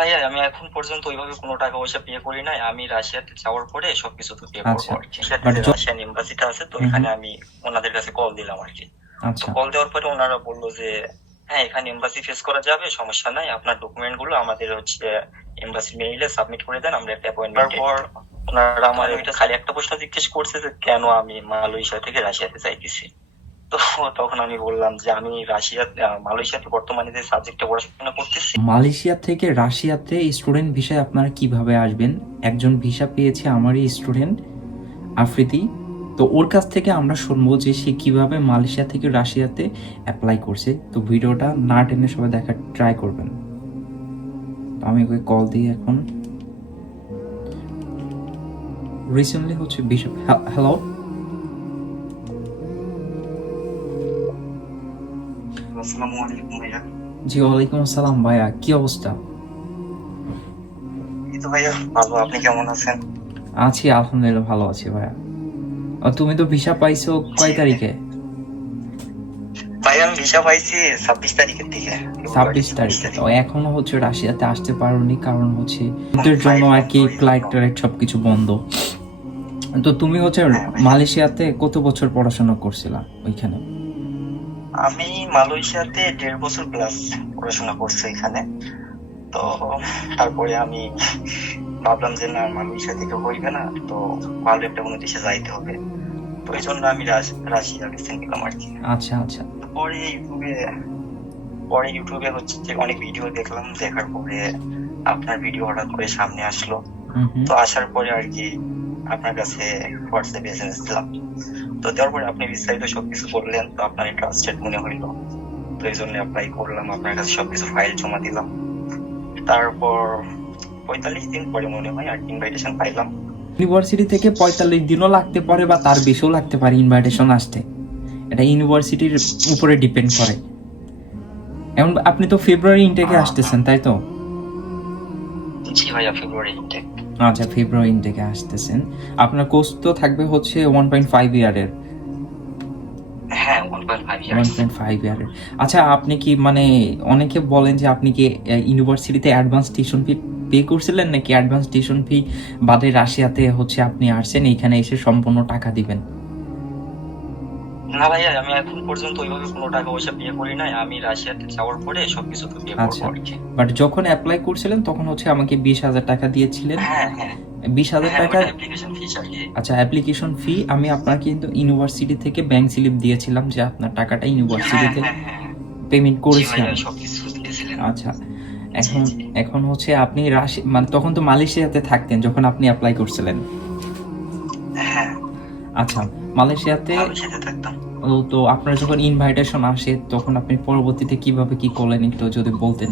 ভাইয়া আমি এখন পর্যন্ত ওইভাবে কোনো টাকা পয়সা পে করি নাই। আমি রাশিয়াতে যাওয়ার পরে সবকিছু তো পে করবো আচ্ছা, আর কি। রাশিয়াতে বাট যে রাশিয়ান এম্বাসিটা আছে, তো হুম এখানে হুম, আমি ওনাদের কাছে কল দিলাম আর কি। তো আচ্ছা কল দেওয়ার পরে ওনারা বললো যে হ্যাঁ, এখানে এম্বাসি ফেস করা যাবে, সমস্যা নাই, আপনার ডকুমেন্ট গুলো আমাদের হচ্ছে এম্বাসি মেইলে সাবমিট করে দেন, আমরা একটা অ্যাপয়েন্টমেন্ট। তারপর ওনারা আমার খালি একটা প্রশ্ন জিজ্ঞেস করছে যে কেন আমি মালয়েশিয়া থেকে রাশিয়াতে যাইতেছি। তো তখন আমি বললাম যে আমি মালয়েশিয়াতে বর্তমানে যে সাবজেক্টে পড়াশোনা করতেছি। মালয়েশিয়া থেকে রাশিয়াতে স্টুডেন্ট ভিসায় আপনারা কিভাবে আসবেন? একজন ভিসা পেয়েছে আমারই স্টুডেন্ট আফ্রিদি। তো ওর কাছ থেকে আমরা শুনবো যে সে কিভাবে মালয়েশিয়া থেকে রাশিয়াতে অ্যাপ্লাই করছে। তো ভিডিওটা না টেনে সবাই দেখার ট্রাই করবেন। তো আমি ওকে কল দিই এখন। রিসেন্টলি হচ্ছে ভিসা। হ্যালো। আসসালামু আলাইকুম ভাইয়া। জি ওয়ালাইকুম আসসালাম ভাইয়া, কি অবস্থা? এই তো ভাইয়া ভালো, আপনি কেমন আছেন? আছি আলহামদুলিল্লাহ, ভালো আছি ভাইয়া। তুমি তো ভিসা পাইছো কয় তারিখে? ভাই আমি ভিসা পাইছি 26 তারিখের দিকে, ফেব্রুয়ারি 26 তারিখে। তো তারিখ। এখনো হচ্ছে রাশিয়াতে আসতে পারোনি, কারণ হচ্ছে যুদ্ধের জন্য আর কি ফ্লাইট টাইট সবকিছু বন্ধ। তো তুমি হচ্ছে হ্যাঁ ভাই, মালয়েশিয়াতে কত বছর পড়াশোনা করছিলা ওইখানে? আমি মালয়েশিয়াতে 1.5 বছর প্লাস পড়াশোনা করছি এখানে। তো তারপরে আমি ভাবলাম যে না, মালয়েশিয়া থেকে হইবে না, তো ভালো একটা কোনো দেশে যাইতে হবে। তো এই জন্য আমি রাশিয়া বেছে নিলাম আর কি। আচ্ছা আচ্ছা। পরে ইউটিউবে হচ্ছে যে অনেক ভিডিও দেখলাম, দেখার পরে আপনার ভিডিও হঠাৎ করে সামনে আসলো। হুম হুম। তো আসার পরে আর কি আপনার কাছে হোয়াটসঅ্যাপে এসএমএস দিলাম। তো দেওয়ার পরে আপনি বিস্তারিত সবকিছু বললেন, তো আপনার ট্রাস্টেড মনে হইলো, তো এই জন্য অ্যাপ্লাই করলাম, আপনার কাছে সবকিছু ফাইল জমা দিলাম। তারপর 45 দিন পরে মনে হয় আর ইনভাইটেশন পাইলাম। ইউনিভার্সিটি থেকে 45 দিনও লাগতে পারে বা তার বেশিও লাগতে পারে ইনভাইটেশন আসতে। এটা ইউনিভার্সিটির উপরে ডিপেন্ড করে। এখন আপনি তো ফেব্রুয়ারি ইনটেকে আসতেছেন তাই তো? জি ভাইয়া, ফেব্রুয়ারি ইনটেক। আচ্ছা, ফেব্রুয়ারি ইনটেকে আসতেছেন। আপনার কোর্স তো থাকবে হচ্ছে 1.5 ইয়ারের। হ্যাঁ, 1.5 ওয়ান ইয়ার্স। পয়েন্ট ফাইভ ইয়ারের। আচ্ছা, আপনি কি মানে অনেকে বলেন যে আপনি কি ইউনিভার্সিটিতে অ্যাডভান্স টিউশন ফি পে করছিলেন, নাকি অ্যাডভান্স টিউশন ফি বাদে রাশিয়াতে হচ্ছে আপনি আসছেন এইখানে এসে সম্পূর্ণ টাকা দিবেন? না ভাইয়া, আমি এখন পর্যন্ত ওইভাবে কোনো টাকা পয়সা পে করি নাই। আমি রাশিয়াতে যাওয়ার পরে সবকিছু তো পে করবো আচ্ছা, আর কি। বাট যখন অ্যাপ্লাই করছিলেন তখন হচ্ছে আমাকে 20,000 টাকা দিয়েছিলেন। হ্যাঁ হ্যাঁ 20,000 হ্যাঁ, টাকা। ওটা অ্যাপ্লিকেশন ফিস আর কি। আচ্ছা, অ্যাপ্লিকেশন ফি আমি আপনাকে কিন্তু ইউনিভার্সিটি থেকে ব্যাংক স্লিপ দিয়েছিলাম যে আপনার টাকাটা হ্যাঁ ইউনিভার্সিটিতে হ্যাঁ হ্যাঁ, পেমেন্ট জি করেছি ভাইয়া আমি। সবকিছু দিয়েছিলেন। আচ্ছা, জি এখন জি। এখন হচ্ছে আপনি রাশি মানে তখন তো মালয়েশিয়াতে থাকতেন যখন আপনি অ্যাপ্লাই করছিলেন। হ্যাঁ, আচ্ছা, মালয়েশিয়াতে। মালয়েশিয়াতে থাকতাম। তো আপনার যখন ইনভাইটেশন আসে তখন আপনি পরবর্তীতে কিভাবে কি করলেন একটু যদি বলতেন।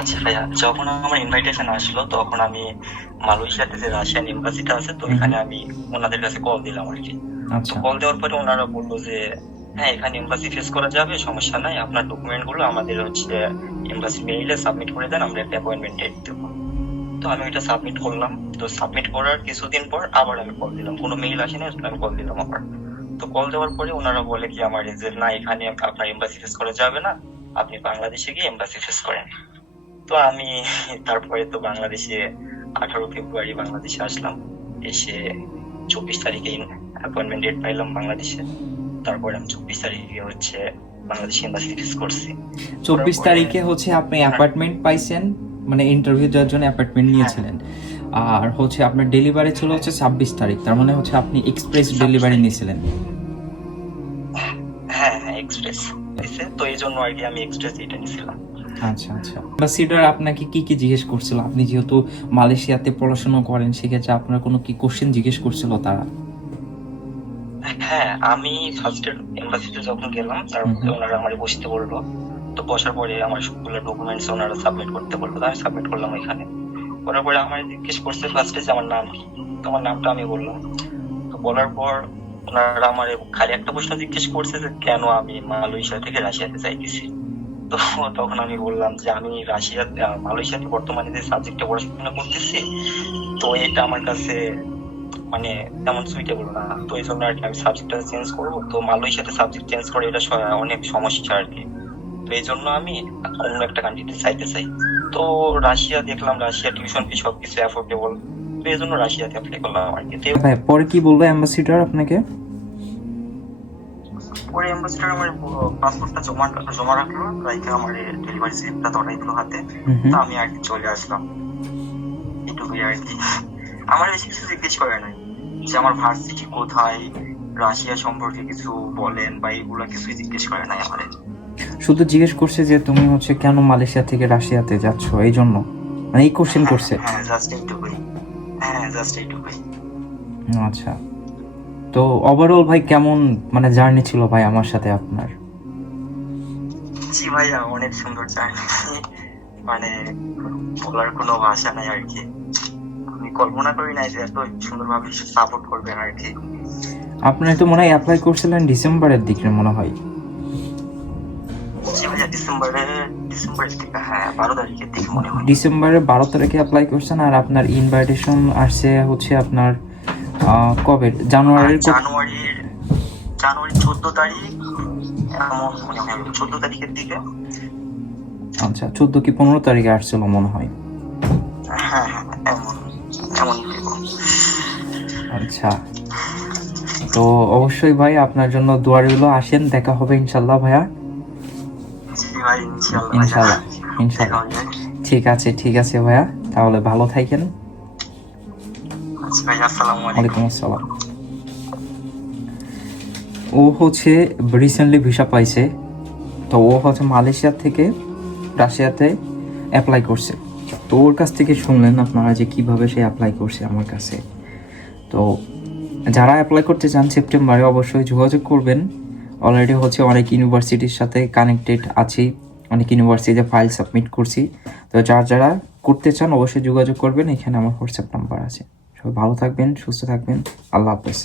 আচ্ছা ভাইয়া, যখন আমার ইনভাইটেশন আসলো তখন আমি মালয়েশিয়াতে যে রাশিয়ান এম্বাসিটা আছে, তো এখানে আমি ওনাদের কাছে কল দিলাম আর কি। তো আচ্ছা কল দেওয়ার পরে ওনারা বললো যে হ্যাঁ, এখানে এম্বাসি ফেস করা যাবে, সমস্যা নাই, আপনার ডকুমেন্ট গুলো আমাদের হচ্ছে এম্বাসি মেইলে সাবমিট করে দেন, আমরা একটা অ্যাপয়েন্টমেন্ট ডেট দেবো। তো আমি ওইটা সাবমিট করলাম। তো সাবমিট করার কিছুদিন পর আবার আমি কল দিলাম, কোনো মেইল আসেনি, আমি কল দিলাম আবার। তো কল দেওয়ার পরে ওনারা বলে কি আমার যে না, এখানে আপনার এম্বাসি ফেস করা যাবে না, আপনি বাংলাদেশে গিয়ে এম্বাসি ফেস করেন। তো আমি তারপরে তো বাংলাদেশে 18 ফেব্রুয়ারি বাংলাদেশে আসলাম। এসে 24 তারিখে অ্যাপয়েন্টমেন্ট ডেট পাইলাম বাংলাদেশে। তারপরে আমি 24 তারিখে হচ্ছে বাংলাদেশ এম্বাসি ফেস করছি। 24 তারিখে হচ্ছে আপনি অ্যাপার্টমেন্ট পাইছেন, মানে ইন্টারভিউ দেওয়ার জন্য অ্যাপার্টমেন্ট হ্যাঁ নিয়েছিলেন। আর হচ্ছে আপনার ডেলিভারি ছিল হচ্ছে 26 তারিখ, তার মানে হচ্ছে আপনি এক্সপ্রেস ডেলিভারি নিয়েছিলেন। হ্যাঁ হ্যাঁ, এক্সপ্রেস। তো এই জন্য আর কি আমি এক্সপ্রেস এটা নিয়েছিলাম। আচ্ছা আচ্ছা। অ্যাম্বাসিডার আপনাকে কি কি জিজ্ঞেস করছিল? আপনি যেহেতু মালয়েশিয়াতে পড়াশোনা করেন সেক্ষেত্রে আপনার কোনো কি কোশ্চেন জিজ্ঞেস করছিল তারা? হ্যাঁ, আমি ফার্স্ট এম্বাসিতে যখন গেলাম, তারপরে ওনারা আমার বসতে বললো। তো বসার পরে আমার সবগুলো ডকুমেন্টস ওনারা সাবমিট করতে বললো, তো আমি সাবমিট করলাম এখানে। করার পরে আমার জিজ্ঞেস করছে ফার্স্টে যে আমার নাম কি। তো আমার নামটা আমি বললাম। তো বলার পর ওনারা আমার খালি একটা প্রশ্ন জিজ্ঞেস করছে যে কেন আমি মালয়েশিয়া থেকে রাশিয়াতে যাইতেছি। তো তখন আমি বললাম যে আমি মালয়েশিয়াতে বর্তমানে যে সাবজেক্টে পড়াশোনা করতেছি, তো এটা আমার কাছে মানে তেমন সুইটেবল না, তো এই জন্য আর কি আমি সাবজেক্টটা চেঞ্জ করবো। তো মালয়েশিয়াতে সাবজেক্ট চেঞ্জ করে এটা অনেক সমস্যা আর কি। তো এই জন্য আমি অন্য একটা কান্ট্রিতে চাইতে চাই। তো রাশিয়া দেখলাম, রাশিয়া টিউশন ফি সবকিছু অ্যাফোর্ডেবল, তো এই জন্য রাশিয়াতে অ্যাপ্লাই করলাম আর কি। ভাই পরে কি বললো অ্যাম্বাসিডার আপনাকে? পরে অ্যাম্বাসিডার আমার পাসপোর্টটা জমা রাখলো, রাইখে আমার ডেলিভারি স্লিপটা ধরাই দিল হাতে। তো আমি আর কি চলে আসলাম, এটুকুই আর কি। আমার বেশি কিছু জিজ্ঞেস করে নাই যে আমার ভার্সিটি কোথায়, রাশিয়া সম্পর্কে কিছু বলেন বা এগুলা কিছুই জিজ্ঞেস করে নাই আমার। শুধু জিজ্ঞেস করছে যে তুমি হচ্ছে কেন মালয়েশিয়া থেকে রাশিয়াতে যাচ্ছ, এই জন্য মানে এই কোশ্চেন করছে। হ্যাঁ জাস্ট এইটুকুই, হ্যাঁ জাস্ট এইটুকুই। আচ্ছা, তো ওভারঅল ভাই কেমন মানে জার্নি ছিল ভাই আমার সাথে আপনার? জি ভাইয়া, অনেক সুন্দর জার্নি, মানে বলার কোনো ভাষা নাই আর কি। আমি কল্পনা করি নাই যে এত সুন্দরভাবে সাপোর্ট করবেন আর কি। আপনি তো মনে হয় অ্যাপ্লাই করছিলেন ডিসেম্বরের দিকে মনে হয়। জি ভাইয়া, ডিসেম্বরের দিকে, হ্যাঁ 12 তারিখের দিকে মনে হয়। ডিসেম্বরের 12 তারিখে অ্যাপ্লাই করছেন, আর আপনার ইনভাইটেশন আসছে হচ্ছে আপনার কবে, জানুয়ারির 14 তারিখ এমন মনে হয়, 14 তারিখের দিকে। আচ্ছা, 14 কি 15 তারিখে আসছিল মনে হয়। হ্যাঁ হ্যাঁ এমনই হইব। আচ্ছা, তো অবশ্যই ভাই আপনার জন্য দোয়া রইলো, আসেন, দেখা হবে ইনশাল্লাহ ভাইয়া। জি ভাই, ইনশাআল্লাহ ইনশাল্লাহ ইনশাল্লাহ। ঠিক আছে ভাইয়া, তাহলে ভালো থাকেন। আচ্ছা ভাই, আসসালামু আলাইকুম। ওয়ালাইকুম আসসালাম। ও হচ্ছে রিসেন্টলি ভিসা পাইছে, তো ও হচ্ছে মালয়েশিয়া থেকে রাশিয়াতে অ্যাপ্লাই করছে। তো ওর কাছ থেকে শুনলেন আপনারা যে কিভাবে সে অ্যাপ্লাই করছে আমার কাছে। তো যারা অ্যাপ্লাই করতে চান সেপ্টেম্বরে অবশ্যই যোগাযোগ করবেন। অলরেডি হচ্ছে অনেক ইউনিভার্সিটির সাথে কানেক্টেড আছি, অনেক ইউনিভার্সিটিতে ফাইল সাবমিট করছি। তো যারা করতে চান অবশ্যই যোগাযোগ করবেন, এখানে আমার হোয়াটসঅ্যাপ নাম্বার আছে। সবাই ভালো থাকবেন, সুস্থ থাকবেন, আল্লাহ হাফেজ।